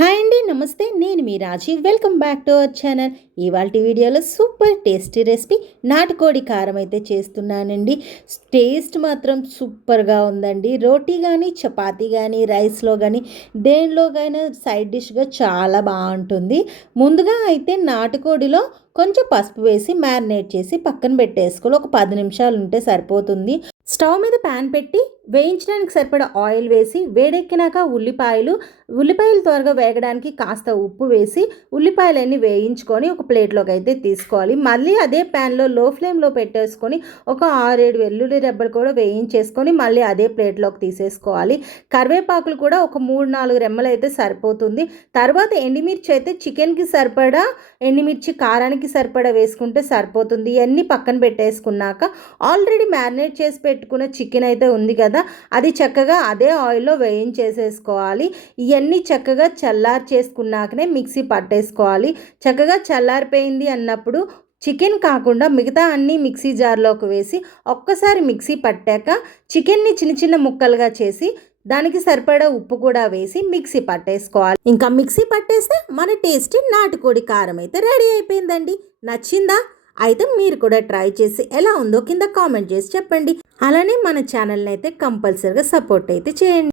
Hi అండి, నమస్తే. నేను మీ Raji. Welcome back to our channel. ఇవాల్టి వీడియోలో సూపర్ టేస్టీ రెసిపీ నాటుకోడి కారం అయితే చేస్తున్నానండి. టేస్ట్ మాత్రం సూపర్గా ఉందండి. రోటీ కానీ, చపాతీ కానీ, రైస్లో కానీ, దేనిలోకైనా సైడ్ డిష్గా చాలా బాగుంటుంది. ముందుగా అయితే నాటుకోడిలో కొంచెం పసుపు వేసి మ్యారినేట్ చేసి పక్కన పెట్టేసుకోవాలి. ఒక 10 నిమిషాలు ఉంటే సరిపోతుంది. స్టవ్ మీద ప్యాన్ పెట్టి వేయించడానికి సరిపడా ఆయిల్ వేసి వేడెక్కినాక ఉల్లిపాయలు త్వరగా వేగడానికి కాస్త ఉప్పు వేసి ఉల్లిపాయలన్నీ వేయించుకొని ఒక ప్లేట్లోకి అయితే తీసుకోవాలి. మళ్ళీ అదే ప్యాన్లో లో ఫ్లేమ్లో పెట్టేసుకొని ఒక 6-7 వెల్లుల్లి రెబ్బలు కూడా వేయించేసుకొని మళ్ళీ అదే ప్లేట్లోకి తీసేసుకోవాలి. కరివేపాకులు కూడా ఒక 3-4 రెమ్మలు అయితే సరిపోతుంది. తర్వాత ఎండుమిర్చి అయితే చికెన్కి సరిపడా ఎండుమిర్చి, కారానికి సరిపడా వేసుకుంటే సరిపోతుంది. ఇవన్నీ పక్కన పెట్టేసుకున్నాక ఆల్రెడీ మ్యారినేట్ చేసి పెట్టుకున్న చికెన్ అయితే ఉంది కదా, అది చక్కగా అదే ఆయిల్లో వేయించేసేసుకోవాలి. ఇవన్నీ చక్కగా చల్లారి చేసుకున్నాకనే మిక్సీ పట్టేసుకోవాలి. చక్కగా చల్లారిపోయింది అన్నప్పుడు చికెన్ కాకుండా మిగతా అన్నీ మిక్సీ జార్లోకి వేసి ఒక్కసారి మిక్సీ పట్టాక చికెన్ని చిన్న చిన్న ముక్కలుగా చేసి దానికి సరిపడా ఉప్పు కూడా వేసి మిక్సీ పట్టేసుకోవాలి. ఇంకా మిక్సీ పట్టేస్తే మన టేస్టీ నాటుకోడి కారం అయితే రెడీ అయిపోయిందండి. నచ్చిందా? అయితే మీరు కూడా ట్రై చేసి ఎలా ఉందో కింద కామెంట్ చేసి చెప్పండి. అలానే మన ఛానల్ని అయితే కంపల్సరీగా సపోర్ట్ అయితే చేయండి.